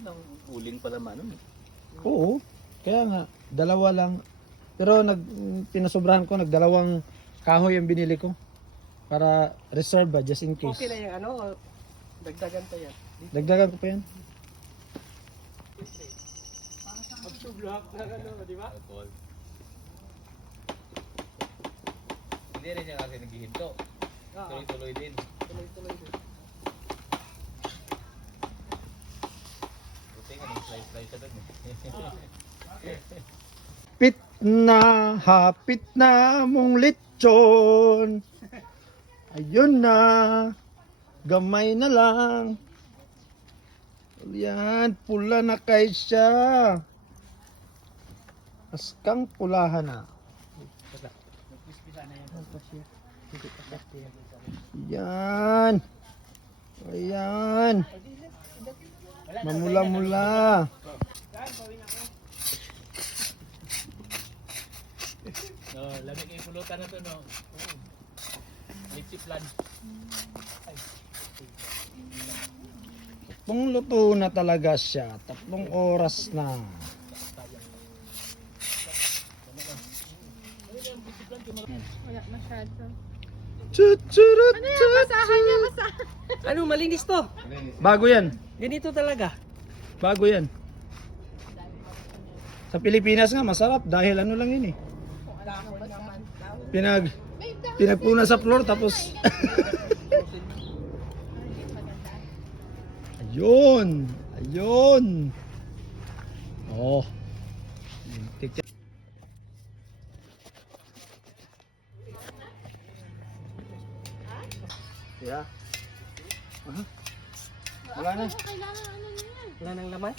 Laki ng uling pala man nun eh. Oo. Kaya nga, dalawa lang. Pero pinasobrahan ko, nagdalawang kahoy ang binili ko. Para reserve ba, just in case. Okay na yung ano, dagdagan pa yan. Dagdagan ko pa yan. Mag-sublock na ano, di ba? Alcohol. Hindi rin niya kasi naghihinto. Tuloy-tuloy din. Tuloy-tuloy din. Buti nga nag-slice siya dun eh. Hapit na mong lechon. Ayun na. Gamay na lang. Yan, pula na kay siya. Askang pulahan na. Yan. Ayan. Mamula-mula. No, lamig yung pulutan na to no. Lipsy plan. Tatlong luto na talaga siya. 3 oras na. Wala masyado. Chuchurut. Ano yan? Basahan niya, basahan. Ano, malinis to. Bago yan. Ganito talaga. Bago yan. Sa Pilipinas nga masarap dahil ano lang yun eh. Pinagpuna sa floor tapos ayun. Ayun. Oh. Yeah. Wala na. Kailangan ano niya. Wala nang laman.